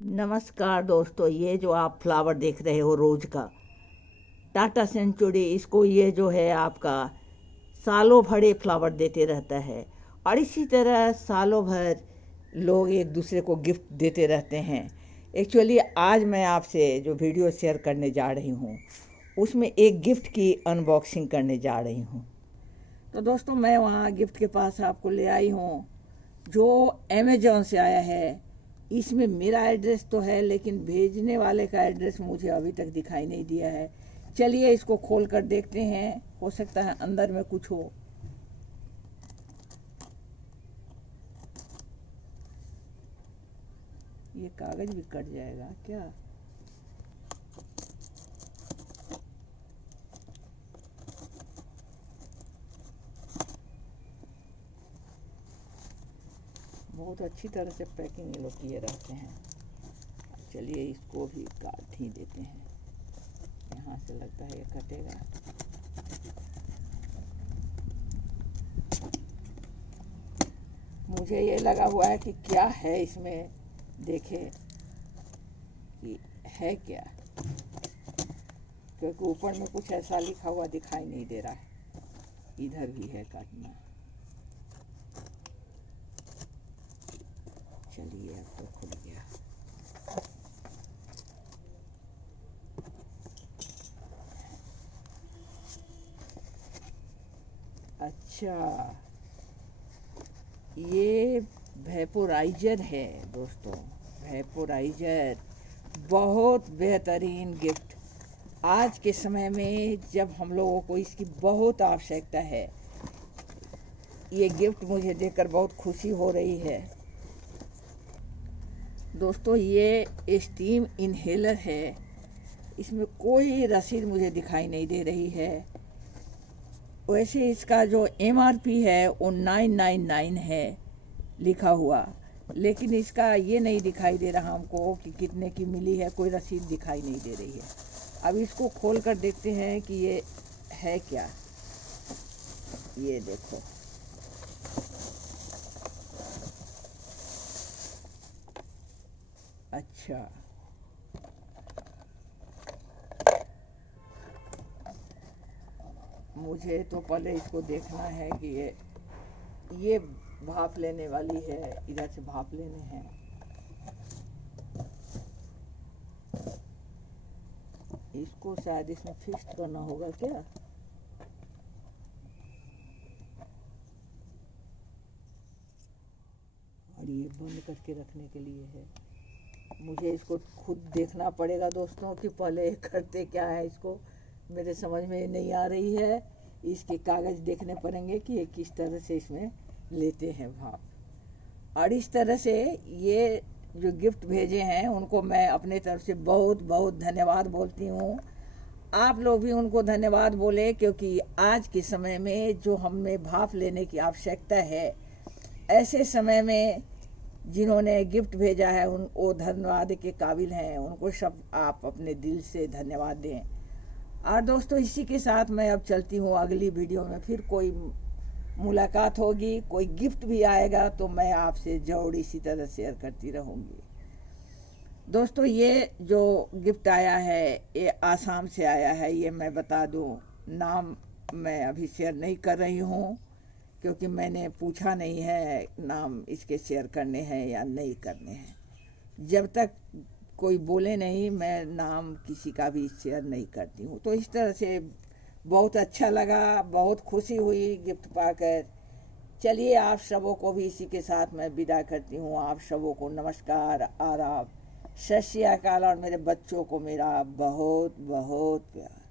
नमस्कार दोस्तों, ये जो आप फ्लावर देख रहे हो रोज का टाटा सेंचुरी, इसको ये जो है आपका सालों भर ये फ्लावर देते रहता है। और इसी तरह सालों भर लोग एक दूसरे को गिफ्ट देते रहते हैं। एक्चुअली आज मैं आपसे जो वीडियो शेयर करने जा रही हूँ उसमें एक गिफ्ट की अनबॉक्सिंग करने जा रही हूँ। तो दोस्तों, मैं वहाँ गिफ्ट के पास आपको ले आई हूँ जो अमेजोन से आया है। इसमें मेरा एड्रेस तो है, लेकिन भेजने वाले का एड्रेस मुझे अभी तक दिखाई नहीं दिया है। चलिए इसको खोल कर देखते हैं, हो सकता है अंदर में कुछ हो। ये कागज भी कट जाएगा क्या? बहुत अच्छी तरह से पैकिंग ये लोग किए रहते हैं। चलिए इसको भी काट ही देते हैं। यहाँ से लगता है ये कटेगा। मुझे ये लगा हुआ है कि क्या है इसमें, देखे कि है क्या, क्योंकि ऊपर में कुछ ऐसा लिखा हुआ दिखाई नहीं दे रहा है। इधर भी है काटना। चलिए अब तो खुल गया। अच्छा, ये वेपोराइजर है दोस्तों। वेपोराइजर बहुत बेहतरीन गिफ्ट। आज के समय में जब हम लोगों को इसकी बहुत आवश्यकता है, ये गिफ्ट मुझे देकर बहुत खुशी हो रही है। दोस्तों, ये स्टीम इनहेलर है। इसमें कोई रसीद मुझे दिखाई नहीं दे रही है। वैसे इसका जो MRP है वो 999 है लिखा हुआ, लेकिन इसका ये नहीं दिखाई दे रहा हमको कि कितने की मिली है। कोई रसीद दिखाई नहीं दे रही है। अब इसको खोल कर देखते हैं कि ये है क्या। ये देखो, अच्छा, मुझे तो पहले इसको देखना है कि ये भाप लेने वाली है। इधर से भाप लेने हैं। इसको शायद इसमें फिक्स करना होगा क्या? और ये बंद करके रखने के लिए है। मुझे इसको खुद देखना पड़ेगा दोस्तों कि पहले करते क्या है। इसको मेरे समझ में नहीं आ रही है। इसके कागज देखने पड़ेंगे कि ये किस तरह से इसमें लेते हैं भाप। और इस तरह से ये जो गिफ्ट भेजे हैं उनको मैं अपने तरफ से बहुत बहुत धन्यवाद बोलती हूँ। आप लोग भी उनको धन्यवाद बोले, क्योंकि आज के समय में जो हमें भाप लेने की आवश्यकता है, ऐसे समय में जिन्होंने गिफ्ट भेजा है उन वो धन्यवाद के काबिल हैं। उनको सब आप अपने दिल से धन्यवाद दें। और दोस्तों, इसी के साथ मैं अब चलती हूँ। अगली वीडियो में फिर कोई मुलाकात होगी, कोई गिफ्ट भी आएगा तो मैं आपसे जरूर इसी तरह शेयर करती रहूँगी। दोस्तों, ये जो गिफ्ट आया है ये आसाम से आया है। ये मैं बता दूँ, नाम मैं अभी शेयर नहीं कर रही हूँ, क्योंकि मैंने पूछा नहीं है नाम इसके शेयर करने हैं या नहीं करने हैं। जब तक कोई बोले नहीं, मैं नाम किसी का भी शेयर नहीं करती हूँ। तो इस तरह से बहुत अच्छा लगा, बहुत खुशी हुई गिफ्ट पाकर। चलिए आप सबों को भी इसी के साथ मैं विदा करती हूँ। आप सबों को नमस्कार, आदाब, सत श्री अकाल। और मेरे बच्चों को मेरा बहुत बहुत प्यार।